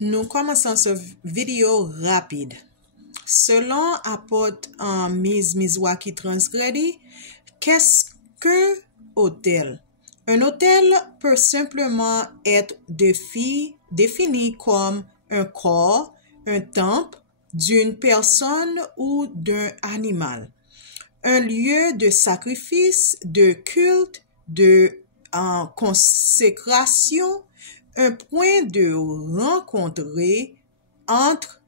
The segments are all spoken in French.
Nous commençons cette vidéo rapide. Selon apôtre Mizwaki Transgredi, qu'est-ce que hôtel? Un hôtel peut simplement être défini comme un corps, un temple d'une personne ou d'un animal. Un lieu de sacrifice, de culte, de consécration, un point de rencontre entre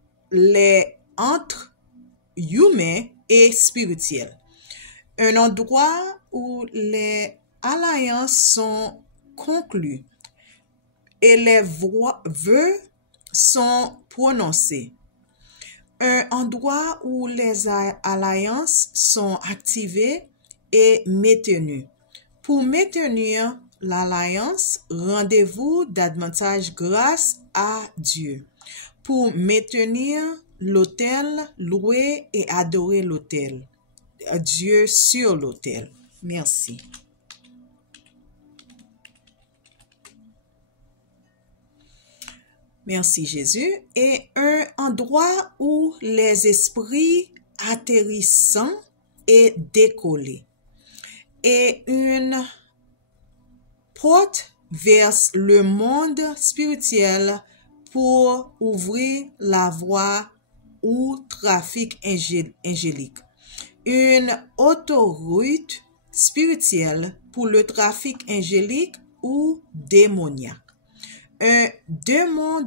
humains et spirituels. Un endroit où les alliances sont conclues et les vœux sont prononcés. Un endroit où les alliances sont activées et maintenues. Pour maintenir l'alliance, rendez-vous davantage grâce à Dieu. Pour maintenir l'autel, louer et adorer l'autel. Dieu sur l'autel. Merci. Merci Jésus. Et un endroit où les esprits atterrissants et décollés. Et une porte vers le monde spirituel pour ouvrir la voie au trafic angélique. Une autoroute spirituelle pour le trafic angélique ou démoniaque. Un démon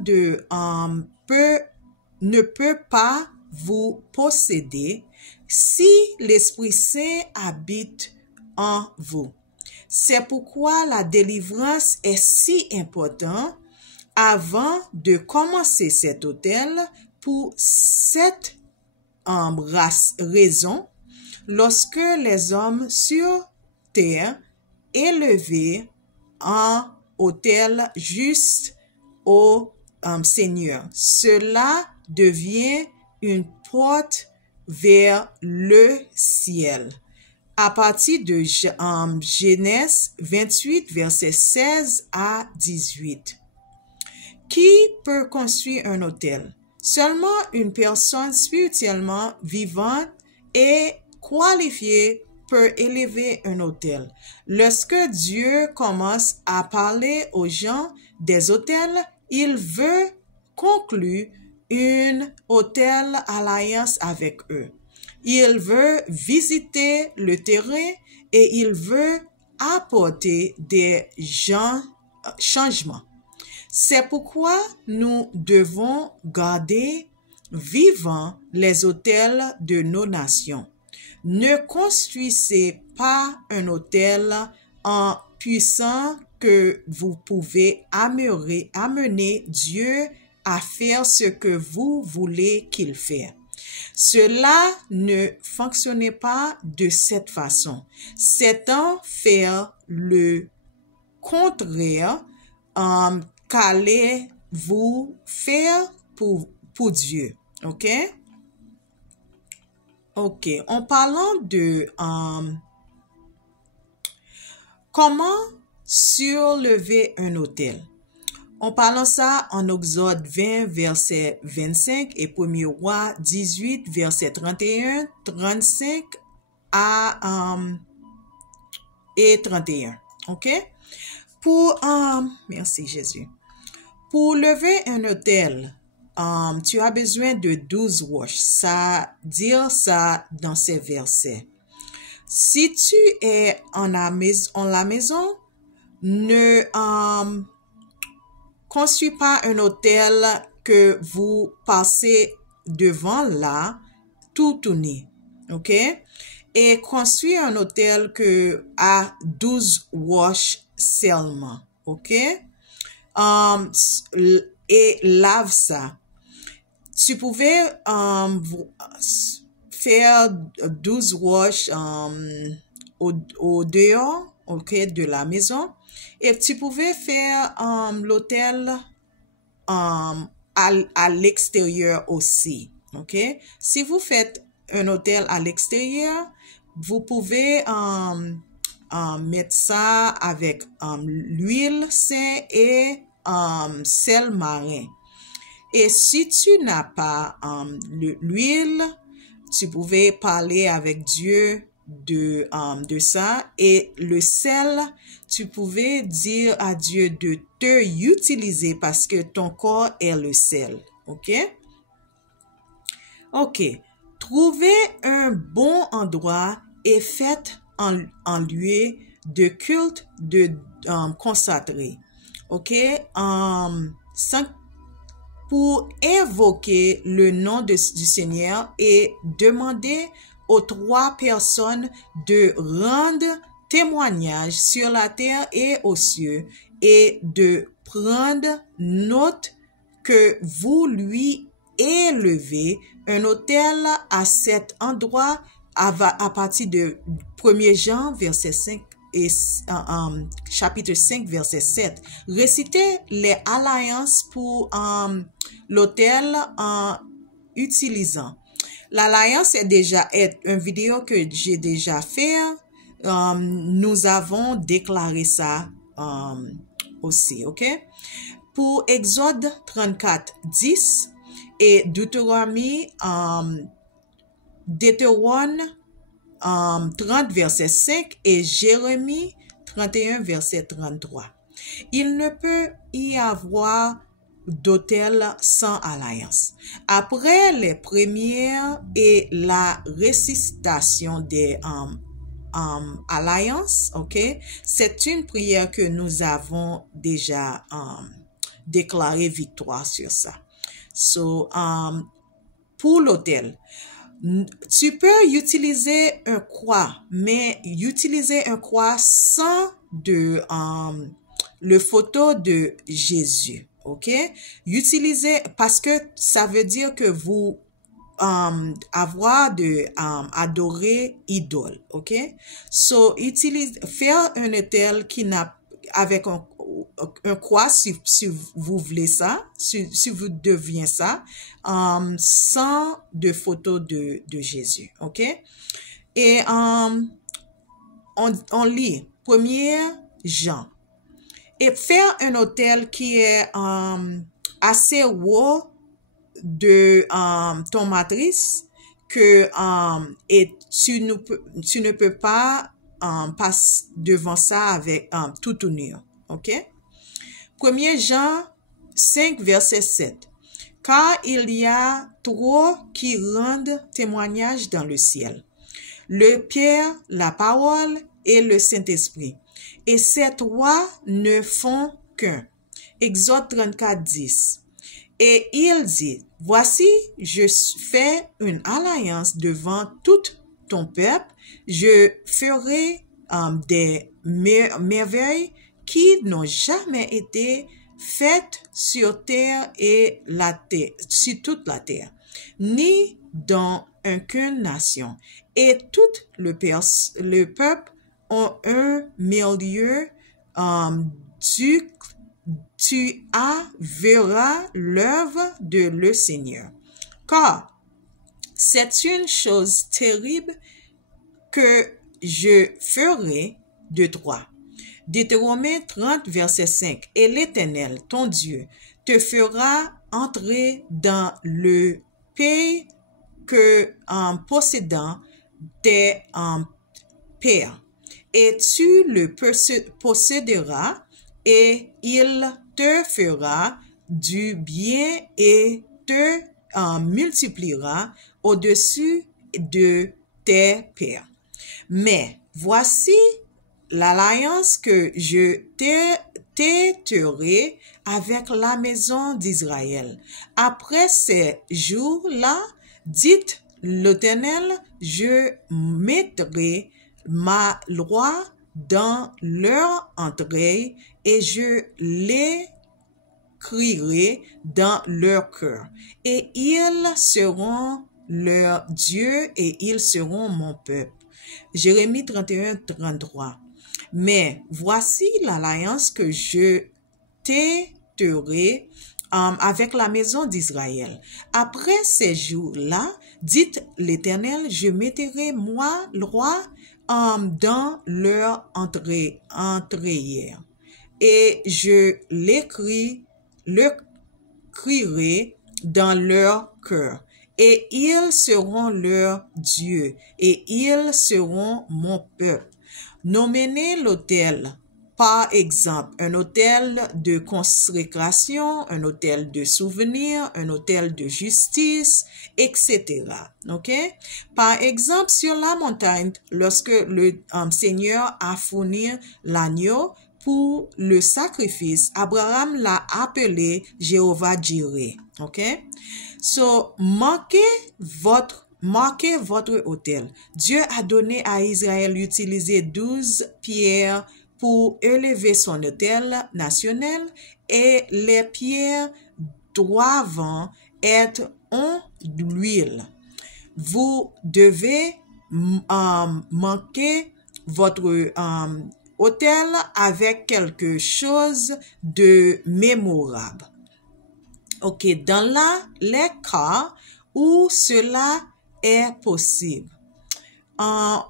ne peut pas vous posséder si l'Esprit Saint habite en vous. C'est pourquoi la délivrance est si importante avant de commencer cet hôtel. Pour cette raison, lorsque les hommes sur terre élevés en hôtel juste au Seigneur, cela devient une porte vers le ciel. À partir de Genèse 28, versets 16 à 18. Qui peut construire un hôtel? Seulement une personne spirituellement vivante et qualifiée peut élever un hôtel. Lorsque Dieu commence à parler aux gens des hôtels, il veut conclure une hôtel alliance avec eux. Il veut visiter le terrain et il veut apporter des changements. C'est pourquoi nous devons garder vivants les hôtels de nos nations. Ne construisez pas un hôtel en puissant que vous pouvez amener Dieu à faire ce que vous voulez qu'il fasse. Cela ne fonctionne pas de cette façon. C'est en faire le contraire qu'allez-vous faire pour Dieu. OK? OK. En parlant de comment surlever un hôtel. En parlant ça en Exode 20, verset 25 et 1er Roi 18, verset 31, 35 et 31. OK? Merci Jésus. Pour lever un hôtel, tu as besoin de 12 roches. Ça dit ça dans ces versets. Si tu es en la maison, ne construis pas un hôtel que vous passez devant là, tout tourné. OK? Et construis un hôtel que à 12 roches seulement. OK? Et lave ça. Tu pouvais faire 12 roches au dehors, OK, de la maison. Et tu pouvais faire l'hôtel à l'extérieur aussi. OK? Si vous faites un hôtel à l'extérieur, vous pouvez mettre ça avec l'huile sainte et sel marin. Et si tu n'as pas l'huile, tu pouvais parler avec Dieu de ça. Et le sel, tu pouvais dire à Dieu de te utiliser parce que ton corps est le sel. OK? OK. Trouvez un bon endroit et faites en lieu de culte consacré. OK? Pour évoquer le nom du Seigneur et demander aux 3 personnes de rendre témoignage sur la terre et aux cieux et de prendre note que vous lui élevez un autel à cet endroit à partir de 1 Jean verset 5 et chapitre 5 verset 7. Récitez les alliances pour l'autel en utilisant. L'alliance est déjà une vidéo que j'ai déjà fait. Nous avons déclaré ça aussi, ok? Pour Exode 34, 10 et Deutéronome 30 verset 5 et Jérémie 31 verset 33. Il ne peut y avoir d'autel sans alliance. Après les premières et la récitation des alliances, ok, c'est une prière que nous avons déjà déclaré victoire sur ça. So, pour l'autel, tu peux utiliser un croix, mais utiliser un croix sans le photo de Jésus, ok? Utilisez, parce que ça veut dire que vous avoir de adorer idole, ok? So, faire un autel qui n'a avec un croix si vous voulez ça, si vous deviez ça, sans de photo de Jésus, ok? Et on lit 1 Jean. Et faire un autel qui est assez haut de ton matrice que et tu ne peux pas passer devant ça avec tout unir. OK? 1 Jean 5 verset 7. Car il y a 3 qui rendent témoignage dans le ciel. Le Père, la parole et le Saint-Esprit. Et ces 3 ne font qu'un. Exode 34, 10. Et il dit, voici, je fais une alliance devant tout ton peuple. Je ferai des merveilles qui n'ont jamais été faites sur terre et la terre, sur toute la terre, ni dans aucune nation. Et tout le peuple ont un milieu tu verras l'œuvre de le Seigneur. Car c'est une chose terrible que je ferai de toi. Deutéronome 30, verset 5. Et l'Éternel, ton Dieu, te fera entrer dans le pays que possédant tes pères. Et tu le posséderas, et il te fera du bien et te multipliera au-dessus de tes pères. Mais voici l'alliance que je t'éterai avec la maison d'Israël. Après ces jours-là, dites l'Éternel, je mettrai ma loi dans leur entraille et je l'écrirai dans leur cœur. Et ils seront leur Dieu et ils seront mon peuple. Jérémie 31, 33. Mais voici l'alliance que je t'éterai avec la maison d'Israël. Après ces jours-là, dites l'Éternel, je mettrai moi, loi, dans leur entraillère. Et je l'écrirai dans leur cœur, et ils seront leur Dieu, et ils seront mon peuple. Nommez l'autel, par exemple, un autel de consécration, un autel de souvenir, un autel de justice, etc. OK? Par exemple, sur la montagne, lorsque le Seigneur a fourni l'agneau pour le sacrifice, Abraham l'a appelé Jéhovah Jireh. OK? So, marquez votre autel. Dieu a donné à Israël d'utiliser 12 pierres pour élever son autel national, et les pierres doivent être en l'huile. Vous devez marquer votre autel avec quelque chose de mémorable. OK, dans les cas où cela est possible, on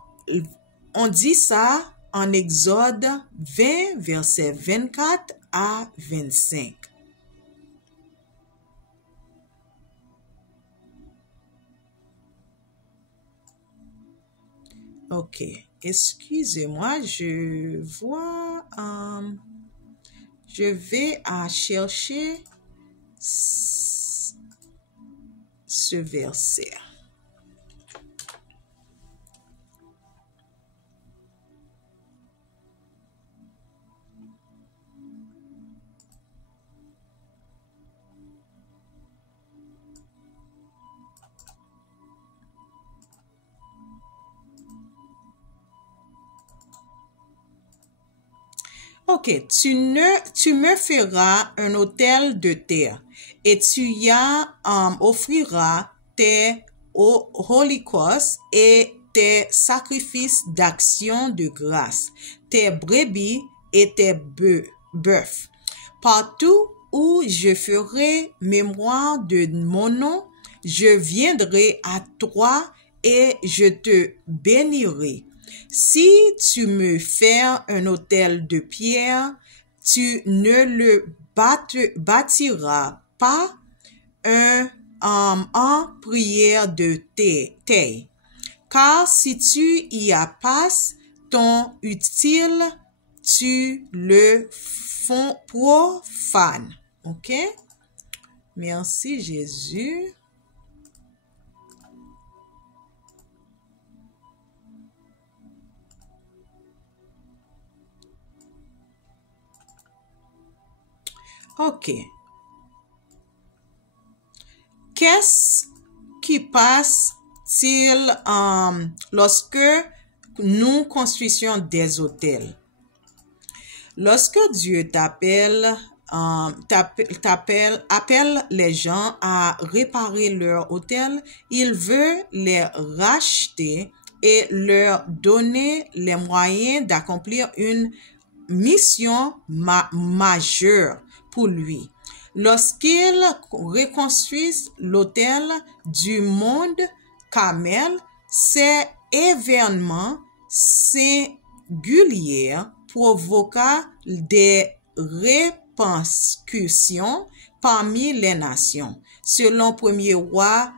dit ça en Exode 20, versets 24 à 25. OK, excusez-moi, je vois, je vais chercher ce verset. OK, tu me feras un autel de terre, et tu y offriras tes holocaustes et tes sacrifices d'action de grâce, tes brebis et tes bœufs. Partout où je ferai mémoire de mon nom, je viendrai à toi et je te bénirai. Si tu me fais un autel de pierre, tu ne le bâtiras pas en prière de taille. Car si tu y passes ton utile, tu le profanes. OK? Merci Jésus. OK. Qu'est-ce qui passe-t-il lorsque nous construisons des hôtels? Lorsque Dieu appelle les gens à réparer leur hôtel, il veut les racheter et leur donner les moyens d'accomplir une mission majeure pour lui. Lorsqu'il reconstruit l'autel du monde Carmel, cet événement singulier provoqua des répercussions parmi les nations. Selon 1er Roi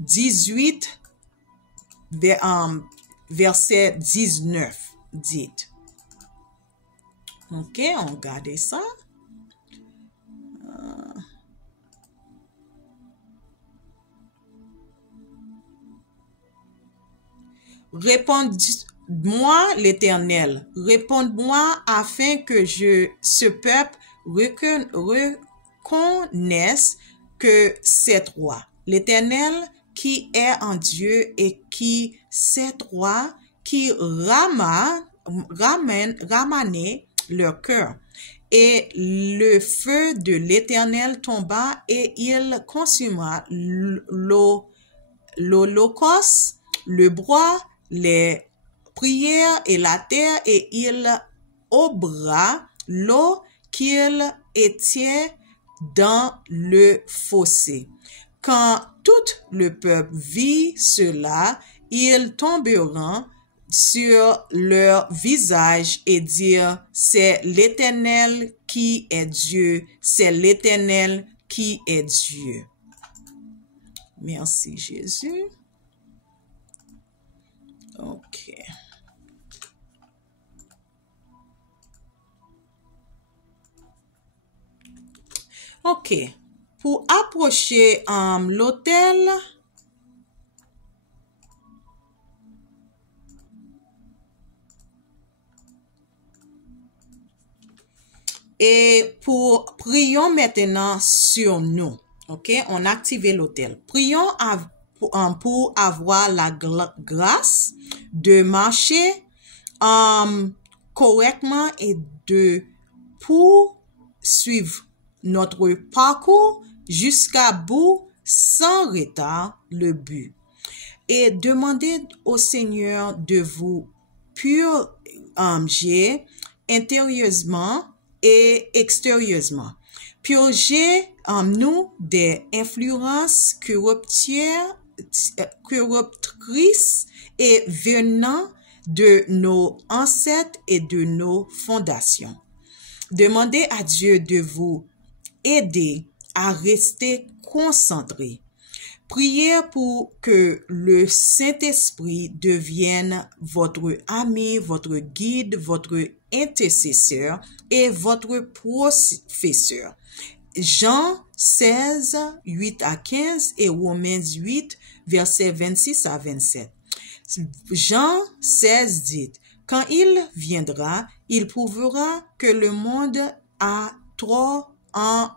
18, verset 19, dit. OK, on regarde ça. Réponds-moi, l'Éternel, réponds-moi afin que ce peuple reconnaisse que c'est toi, l'Éternel, qui est en Dieu et qui c'est toi, qui ramenait leur cœur. Et le feu de l'Éternel tomba et il consuma l'holocauste, le bois, les prières et la terre, et il obra l'eau qu'il était dans le fossé. Quand tout le peuple vit cela, ils tomberont sur leur visage et dire, c'est l'Éternel qui est Dieu, c'est l'Éternel qui est Dieu. Merci Jésus. OK. OK. Pour approcher l'autel, et prions maintenant sur nous. OK? On active l'autel. Prions pour avoir la grâce de marcher correctement et de poursuivre notre parcours jusqu'à bout sans retard le but. Et demandez au Seigneur de vous purger intérieurement et extérieurement. Purger nous des influences corruptrices et venant de nos ancêtres et de nos fondations. Demandez à Dieu de vous aider à rester concentré. Priez pour que le Saint-Esprit devienne votre ami, votre guide, votre intercesseur et votre professeur. Jean 16, 8 à 15 et Romains 8, versets 26 à 27. Jean 16 dit, quand il viendra, il prouvera que le monde a trop en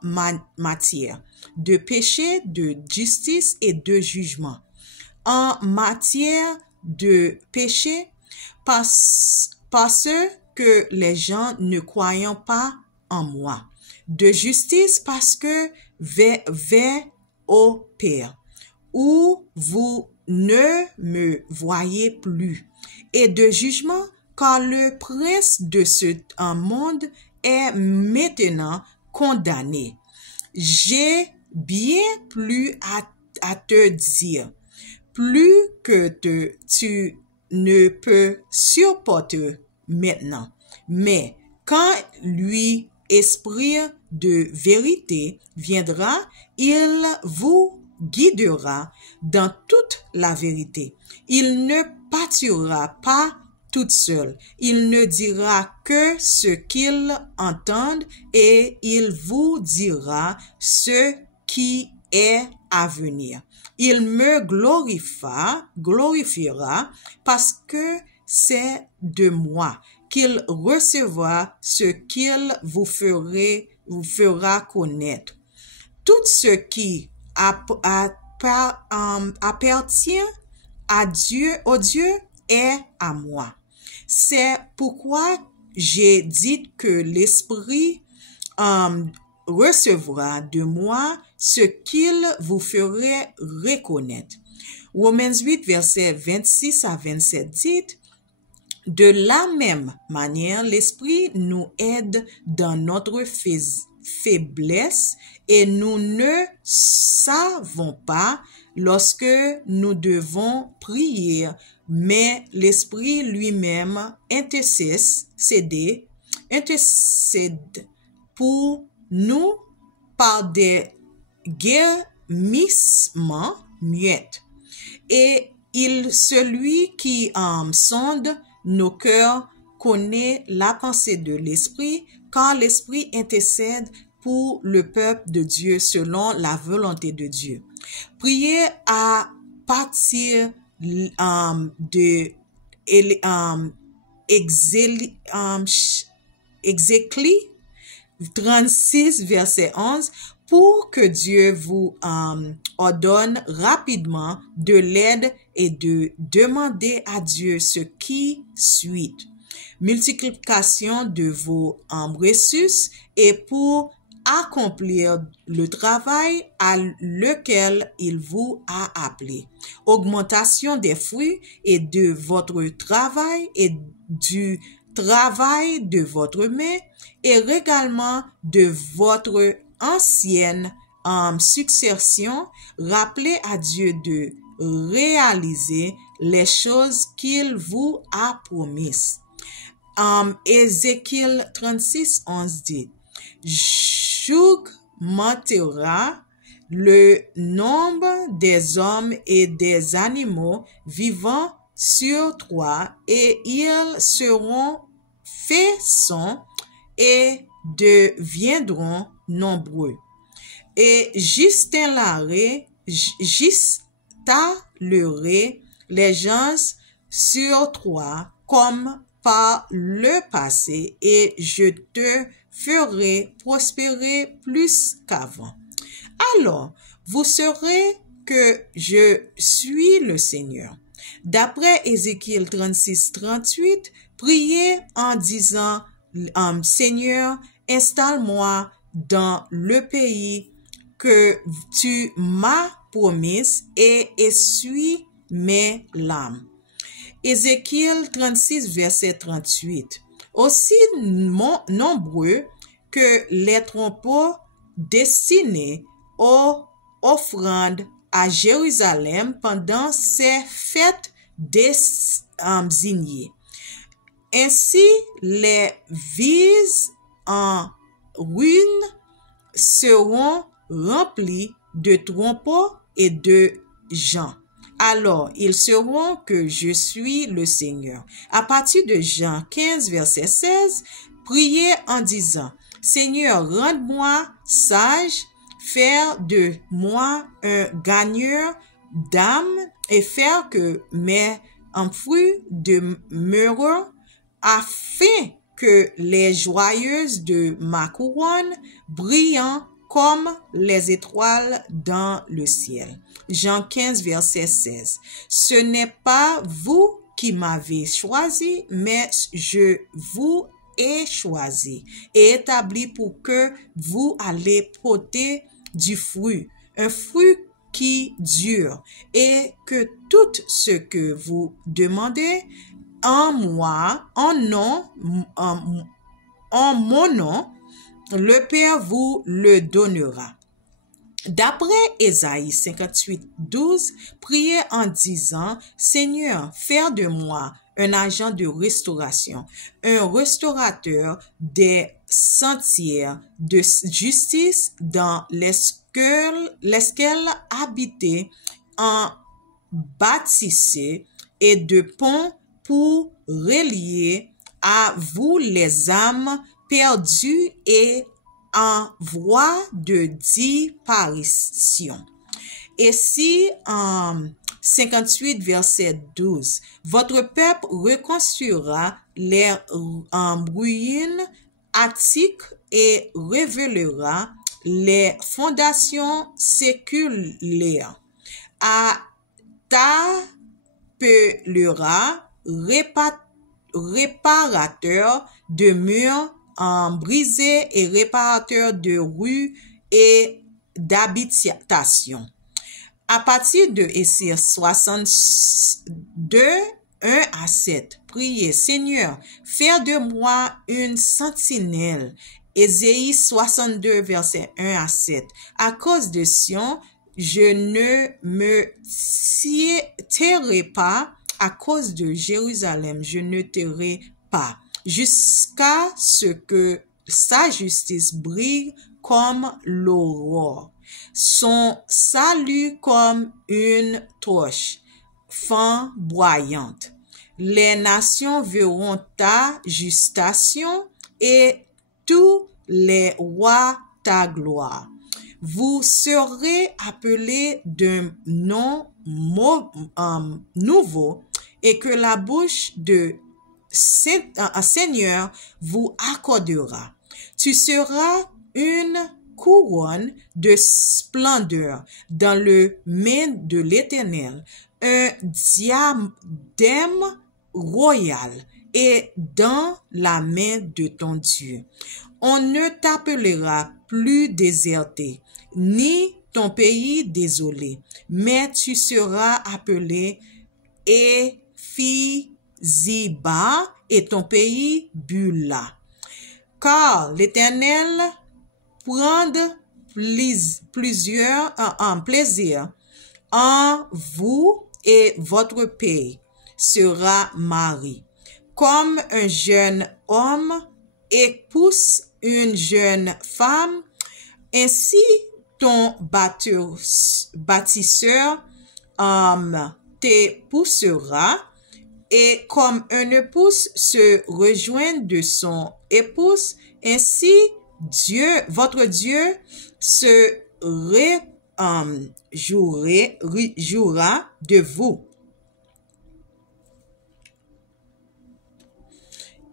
matière de péché, de justice et de jugement. En matière de péché, parce que les gens ne croyant pas en moi. De justice parce que vais au Père, où vous ne me voyez plus. Et de jugement, car le prince de ce monde est maintenant condamné. J'ai bien plus à te dire, plus que tu ne peux supporter maintenant. Mais quand lui, esprit de vérité, viendra, il vous guidera dans toute la vérité. Il ne partira pas tout seul. Il ne dira que ce qu'il entend et il vous dira ce qui est à venir. Il me glorifiera parce que c'est de moi qu'il recevra ce qu'il vous fera connaître. Tout ce qui appartient à Dieu, au Dieu, est à moi. C'est pourquoi j'ai dit que l'Esprit recevra de moi ce qu'il vous ferait reconnaître. Romains 8, versets 26 à 27 dit, de la même manière, l'Esprit nous aide dans notre faiblesse et nous ne savons pas lorsque nous devons prier, mais l'Esprit lui-même intercède pour nous par des gémissements muets. Et celui qui sonde nos cœurs connaît la pensée de l'Esprit, car l'Esprit intercède pour le peuple de Dieu selon la volonté de Dieu. Priez à partir de Ézéchiel 36, verset 11, pour que Dieu vous ordonne rapidement de l'aide et de demander à Dieu ce qui suit. Multiplication de vos ressources et pour accomplir le travail à lequel il vous a appelé. Augmentation des fruits et de votre travail et du travail de votre main et également de votre ancienne succession. Rappelez à Dieu de réaliser les choses qu'il vous a promises. Ézéchiel 36, 11 dit, augmentera le nombre des hommes et des animaux vivant sur toi, et ils seront faisons et deviendront nombreux. Et j'installerai les gens sur toi comme par le passé, et je te ferai prospérer plus qu'avant. Alors, vous saurez que je suis le Seigneur. D'après Ézéchiel 36-38, priez en disant, Seigneur, installe-moi dans le pays que tu m'as promis et essuie mes larmes. Ézéchiel 36, verset 38. Aussi nombreux que les troupeaux destinés aux offrandes à Jérusalem pendant ces fêtes désignées. Ainsi, les vies en ruine seront remplies de troupeaux et de gens. Alors, ils sauront que je suis le Seigneur. À partir de Jean 15, verset 16, priez en disant, Seigneur, rends-moi sage, faire de moi un gagneur d'âme et faire que mes fruits demeurent, afin que les joyeuses de ma couronne brillent comme les étoiles dans le ciel. Jean 15, verset 16. Ce n'est pas vous qui m'avez choisi, mais je vous ai choisi et établi pour que vous allez porter du fruit, un fruit qui dure, et que tout ce que vous demandez en moi, en mon nom, le Père vous le donnera. D'après Ésaïe 58, 12, priez en disant, Seigneur, fais de moi un agent de restauration, un restaurateur des sentiers de justice dans lesquels habitez en bâtissez et de ponts pour relier à vous les âmes perdues et en voie de disparition. Et si en 58 verset 12, votre peuple reconstruira les ruines attiques et révélera les fondations séculaires, appellera réparateur de murs brisés et réparateur de rues et d'habitation. À partir de Ésaïe 62, 1 à 7, priez, Seigneur, fais de moi une sentinelle. Ésaïe 62, verset 1 à 7. À cause de Sion, je ne me tairai pas. À cause de Jérusalem, je ne tairai pas, jusqu'à ce que sa justice brille comme l'aurore, son salut comme une torche flamboyante. Les nations verront ta justification et tous les rois ta gloire. Vous serez appelés d'un nom nouveau et que la bouche de Seigneur vous accordera. Tu seras une couronne de splendeur dans le main de l'Éternel, un diadème royal et dans la main de ton Dieu. On ne t'appellera plus déserté, ni ton pays désolé, mais tu seras appelé Ephiziba et ton pays Bula. Car l'Éternel prend plaisir en vous et votre pays sera mari. Comme un jeune homme épouse une jeune femme, Ainsi, ton bâtisseur te poussera, et comme un épouse se rejoint de son épouse, ainsi votre Dieu se jouera de vous.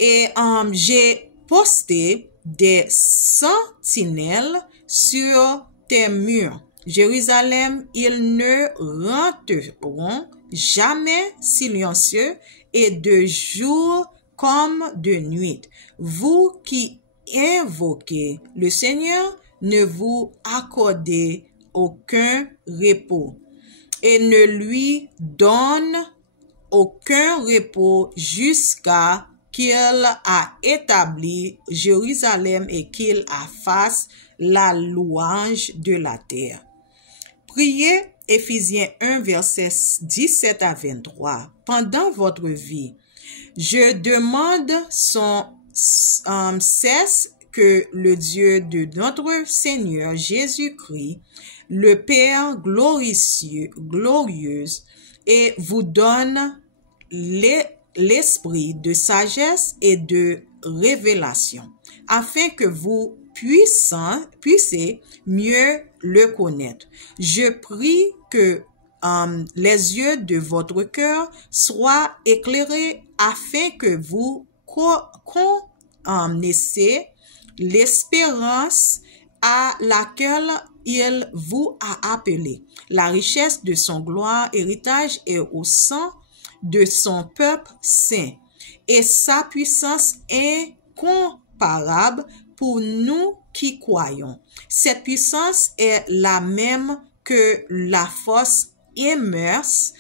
Et j'ai posté des sentinelles sur tes murs. Jérusalem, ils ne rentreront jamais silencieux, et de jour comme de nuit. Vous qui invoquez le Seigneur, ne vous accordez aucun repos, et ne lui donne aucun repos jusqu'à qu'il a établi Jérusalem et qu'il a fasse la louange de la terre. Priez Éphésiens 1, versets 17 à 23. Pendant votre vie, je demande sans cesse que le Dieu de notre Seigneur Jésus-Christ, le Père glorieux, et vous donne l'esprit de sagesse et de révélation, afin que vous puissiez mieux le connaître. Je prie que les yeux de votre cœur soient éclairés, afin que vous connaissiez l'espérance à laquelle il vous a appelé, la richesse de son gloire, héritage et au sang de son peuple saint, et sa puissance incomparable pour nous qui croyons. Cette puissance est la même que la force immense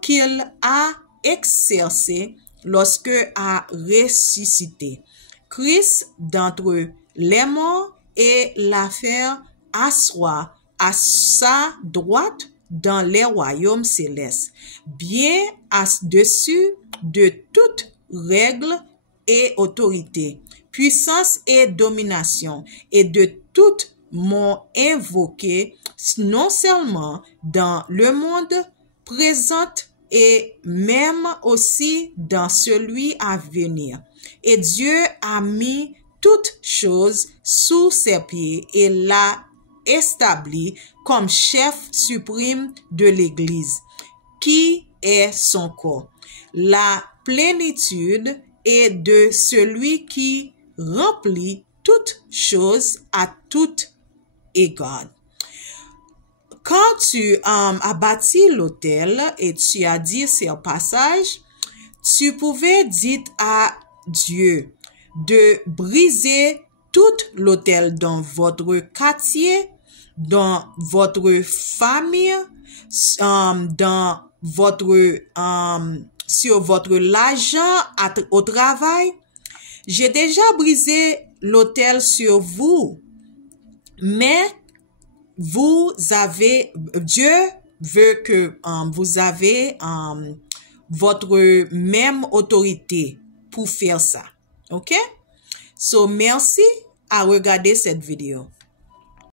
qu'il a exercée lorsque a ressuscité Christ d'entre les morts et l'a fait asseoir à sa droite dans les royaumes célestes, bien au-dessus de toute règle et autorité, puissance et domination, et de tout mot invoqué, non seulement dans le monde présent, et même aussi dans celui à venir. Et Dieu a mis toutes choses sous ses pieds et l'a établi comme chef suprême de l'Église, qui est son corps. La plénitude est de celui qui remplit toutes choses à tout égard. Quand tu as bâti l'autel et tu as dit ce passage, tu pouvais dire à Dieu de briser tout l'autel dans votre quartier, dans votre famille, dans votre sur votre l'argent au travail. J'ai déjà brisé l'autel sur vous, mais Dieu veut que vous avez votre même autorité pour faire ça. OK? So, merci à regarder cette vidéo.